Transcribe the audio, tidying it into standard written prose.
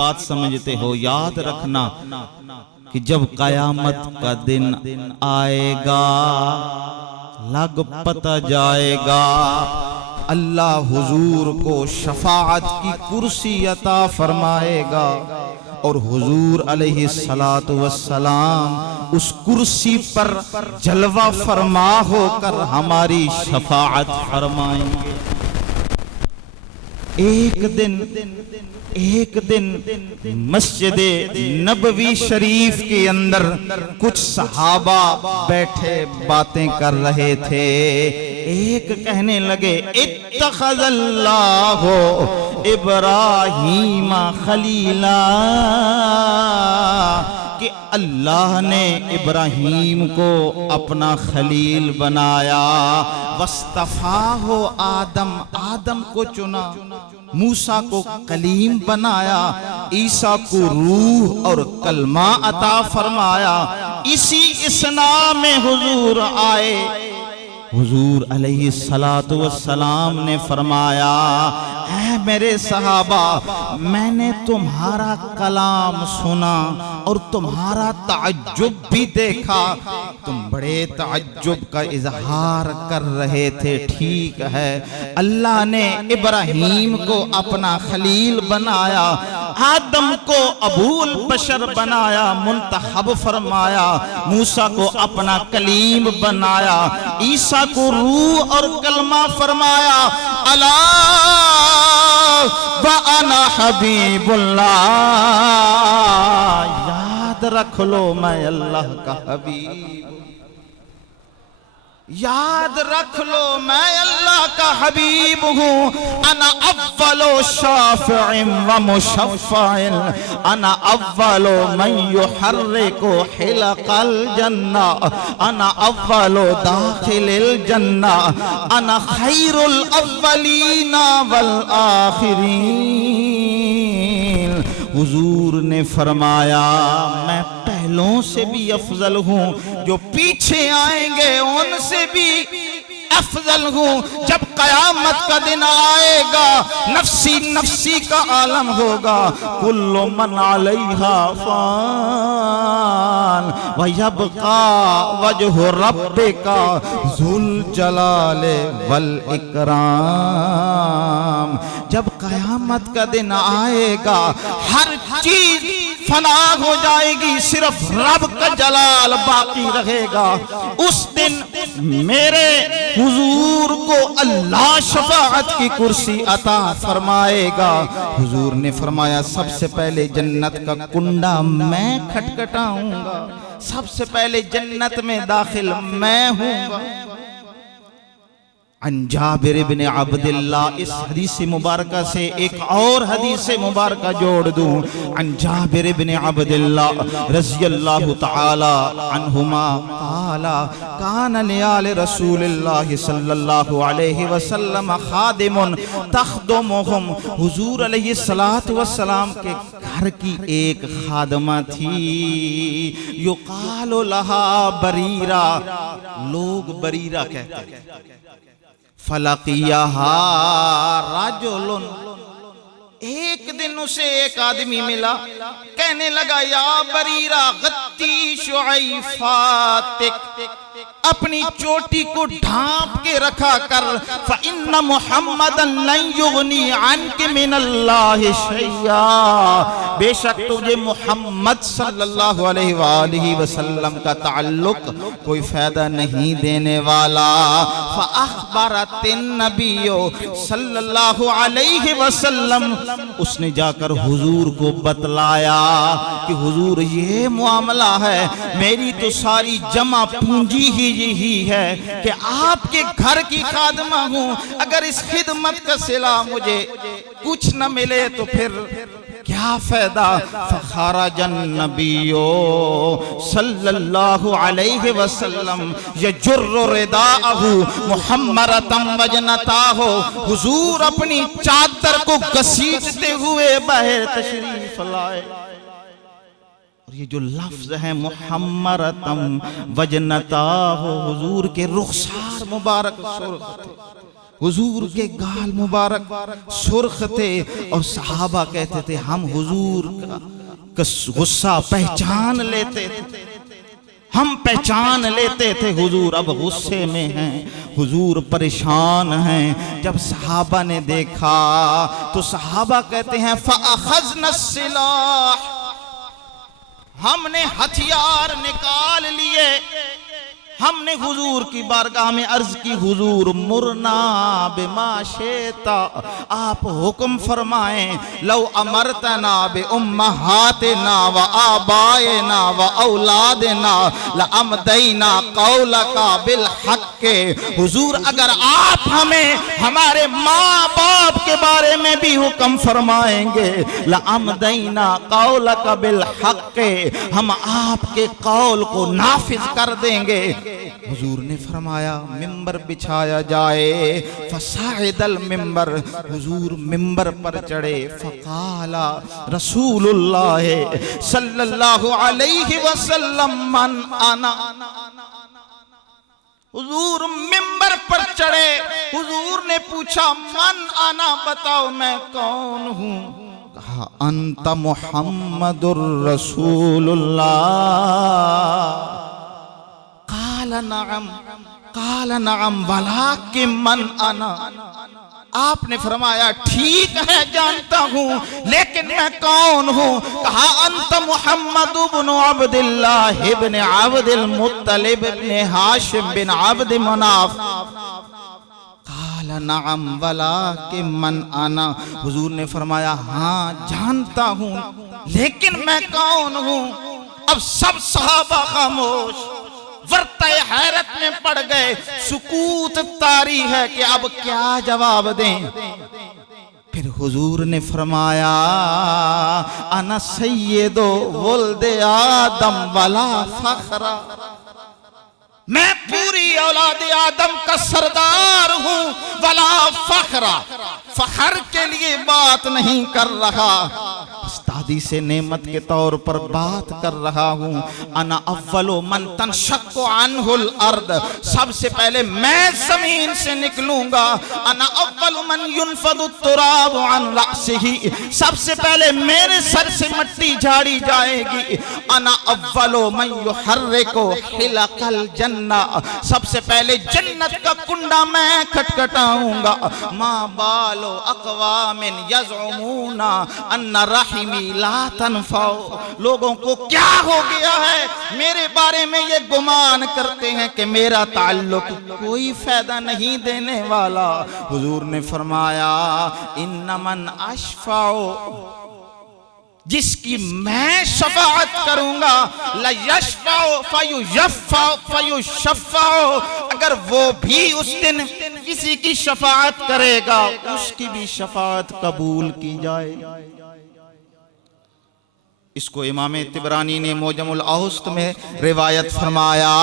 बात समझते हो, याद रखना कि जब कयामत का दिन आएगा लग पता जाएगा, अल्लाह हुजूर को शफाअत की कुर्सी अता फरमाएगा और हुजूर अलैहिस्सलातु वस्सलाम उस कुर्सी पर जलवा फरमा होकर हमारी शफाअत फरमाएंगे। एक दिन मस्जिद नबवी शरीफ के अंदर कुछ सहाबा बैठे बातें कर रहे थे। एक कहने लगे इत्तखज़ल्लाहु इब्राहीम खलीला, कि अल्लाह ने इब्राहीम को अपना खलील बनाया। वस्तफाहु आदम, आदम को चुना, मूसा को कलीम बनाया, ईसा को रूह और कलमा अता फरमाया। इसी इसना में हुजूर आए। हुजूर अलैहिस्सलातु वस्सलाम ने फरमाया, ऐ मेरे सहाबा, मैंने तुम्हारा कलाम सुना और तुम्हारा ताज्जुब भी देखा। तुम बड़े ताज्जुब का इजहार कर रहे थे। ठीक है, अल्लाह ने इब्राहीम को अपना खलील बनाया, आदम को अबूल बशर बनाया, मुंतखब फरमाया, मूसा को अपना कलीम बनाया, ईसा को रूह और कलमा फरमाया। अला व अना हबीबुल्लाह, याद रख लो मैं अल्लाह का हबीब, याद रख लो मैं अल्लाह का हबीब हूँ। अना अव्वलो शाफ़िइन व मुशफ़्फ़िन, अना अव्वलो मन युहर्रिकु हिलक़ल जन्ना, अना अव्वलो दाखिलिल जन्ना, अना खैरुल अव्वलीना वल आखिरीन। हुजूर ने फरमाया, मैं पहलों से भी अफजल हूँ, जो पीछे आएंगे उनसे भी अफजल हूँ। जब कयामत का दिन आएगा, नफ्सी नफ्सी का आलम होगा। कुल्लु मन अलैहा फान व यबका वजहु रब्बिका ज़ुल जलाले वल इकराम। जब कयामत का दिन आएगा, हर चीज फना हो जाएगी, सिर्फ रब का जलाल बाकी रहेगा। उस दिन मेरे हुजूर को अल्लाह शफाअत की कुर्सी अता फरमाएगा। हुजूर ने फरमाया, सबसे पहले जन्नत का कुंडा मैं खटखटाऊंगा, सबसे पहले जन्नत में दाखिल मैं हूंगा। अन जाबिर इब्न अब्दुल्लाह, इस हदीस मुबारक से एक और हदीस मुबारक जोड़ दूं। अन जाबिर इब्न अब्दुल्लाह रज़ियल्लाहु तआला अन्हुमा क़ाला कान लिआल रसूलिल्लाह सल्लल्लाहु अलैहि वसल्लम खादिमुन तख़दुमुहुम। हुजूर अलैहिस्सलातु वस्सलाम के घर की एक खादमा थी, युक़ालु लहा बरीरा, लोग बरीरा कहते हैं। फलकियाहा रजुलुन, एक दिन उसे एक आदमी मिला, कहने लगा, या बरीरा गत्ती शुआइफातिक, अपनी चोटी को ढांप के रखा कर। फ़इन्न मुहम्मदन लन युगनी अन्के मिनल्लाहि शैया, बेशक तुझे मोहम्मद सल्लल्लाहु अलैहि वसल्लम का ताल्लुक कोई फायदा नहीं देने वाला। फ़अख़बरतिन नबियो सल्लल्लाहु अलैहि वसल्लम, उसने जाकर हुजूर को बतलाया कि हुजूर ये मामला है, मेरी तो सारी जमा पूंजी ही यही है कि आपके घर की खादमा हूँ, अगर इस खिदमत का सिला मुझे कुछ न मिले तो फिर क्या फायदा। फ़ख़रजन नबियो सल्लल्लाहु अलैहि वसल्लम यजुर्रु रिदाअहु मुहम्मरतम वजनताहु, हुजूर अपनी चादर को घसीटते हुए बाहर तशरीफ लाए। ये जो लफ्ज है मुहम्मरतम वजनताहु, हुजूर के रुखसार मुबारक सुर्ख थे, हुजूर के गाल मुबारक सुर्ख थे और सहाबा कहते थे हम हुजूर का गुस्सा पहचान लेते थे, हम पहचान लेते थे हुजूर अब गुस्से में हैं, हुजूर परेशान हैं। जब सहाबा ने देखा तो सहाबा कहते हैं फ़अख़ज़ना सिलाह, हमने हथियार निकाल लिए, हमने हुजूर की बारगाह में अर्ज की हुजूर मुरना बिमा शेता, आप हुक्म फरमाएं, लौ अमरतना बि उम्महातिना व आबाएना व औलादना लअमदैना कौलका बिल हक़्क़े। हुजूर अगर आप हमें हमारे माँ बाप के बारे में भी हुक्म फरमाएंगे, लअमदैना कौलका बिल हक़्क़े, हम आपके कौल को नाफिज कर देंगे। हुजूर ने फरमाया मिंबर बिछाया जाए, फसाइदल मिंबर, हुजूर मिंबर पर चढ़े, फकाला रसूलुल्लाह सल्लल्लाहु अलैहि वसल्लम मन आना। हुजूर मिंबर पर चढ़े, हुजूर ने पूछा मन आना, बताओ मैं कौन हूँ। कहा अंत मुहम्मदुर रसूलुल्लाह। काला नअम वलाकिन मन अना। आपने फरमाया ठीक है जानता हूँ, लेकिन मैं कौन हूँ। कहा अंत मुहम्मद इब्न अब्दुल्लाह इब्न अब्दुल मुत्तलिब इब्न हाशिम बिन अब्द मनाफ। काला नअम वलाकिन मन अना। हुजूर ने फरमाया हाँ जानता हूँ, लेकिन मैं कौन हूँ। अब सब सहाबा खामोश, वर्ते हैरत में पड़ गए, सुकूत तारी है कि अब क्या जवाब दें। फिर हुजूर ने फरमाया अना सय्यदो वुल्दे आदम वला फखरा, मैं पूरी औलाद आदम का सरदार हूँ, वला फखरा, फखर के लिए बात नहीं कर रहा, दादी से नेमत के तौर पर बात कर रहा हूँ। अना अव्वलो मन तनशक्कु अन्हुल अर्द, सबसे पहले मैं जमीन से निकलूंगा। अना अव्वलो मन युनफदु तुराब अन रअसिही, सबसे पहले मेरे सर से मिट्टी झाड़ी जाएगी। अना अव्वलो मन युहर्रिकु हिलकल जन्ना, सबसे पहले जन्नत का कुंडा मैं खटखटाऊंगा। मा बालो अक़वामिन यज़उमूना अन्ना रहिमी ला तनफ़उ, लोगों को क्या हो गया है मेरे बारे में ये गुमान करते हैं कि मेरा ताल्लुक कोई फायदा नहीं देने वाला। हुजूर ने फरमाया इन्नमन अशफ़उ, जिसकी मैं शफाअत करूंगा, ला यशफ़उ फयुशफ़उ फयुशफ़उ, अगर वो भी उस दिन किसी की शफाअत करेगा उसकी भी शफाअत कबूल की जाए। इसको इमाम तिबरानी ने मोजमुल औस्त में रिवायत फरमाया।